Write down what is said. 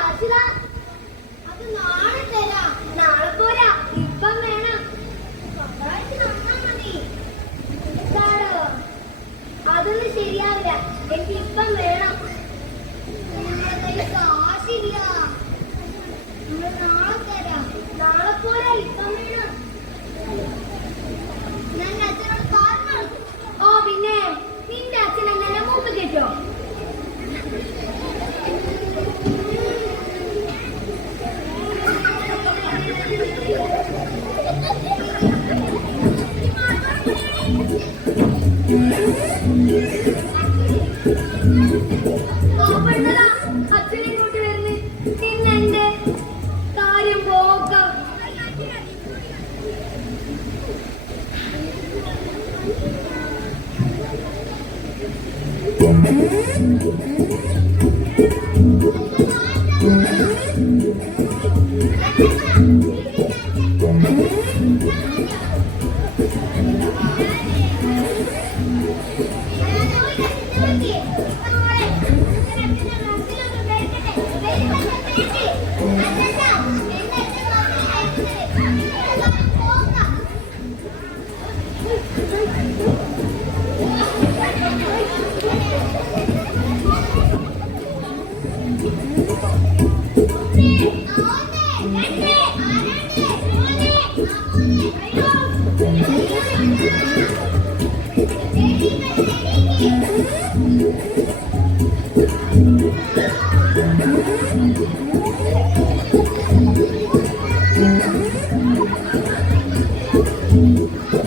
അത് നാളെ തരാം. നാളെ പോരാ, ഇപ്പം വേണം. അതൊന്നും ശരിയാവില്ല. എനിക്ക് ഇപ്പം വേണം. കാശില്ല. നാളെ തരാം. നാളെ പോരാ, ഇപ്പം വേണം. ഞാൻ അച്ഛനോട് കാരണം. ഓ പിന്നെ നിന്റെ അച്ഛൻ എന്നെ മൂപ്പ് കേട്ടോ? അച്ഛനിങ്ങോട്ട് വരുന്നു. പിന്നെ എന്റെ കാര്യം പോക്കാം.